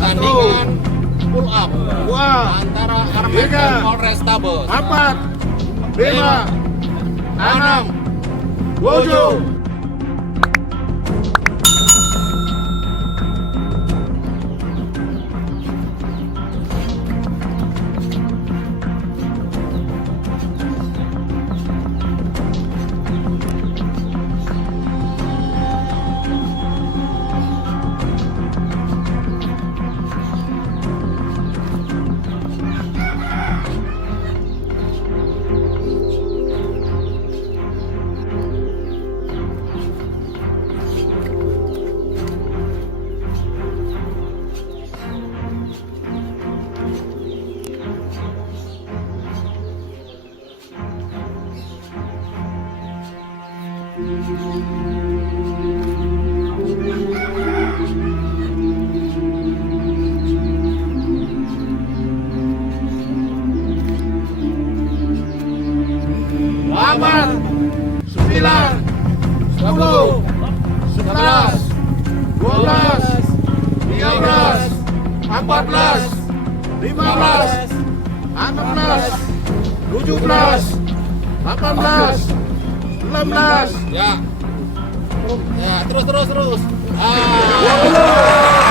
pertandingan pull up Wah, antara Armet Tiga. dan Polrestabes. 4, 5, 6, 6, 7. Delapan, 9, 10, 11, 12, 13, 14, 15, 16, 17, 18, 19, ya. Ya, terus. Ah.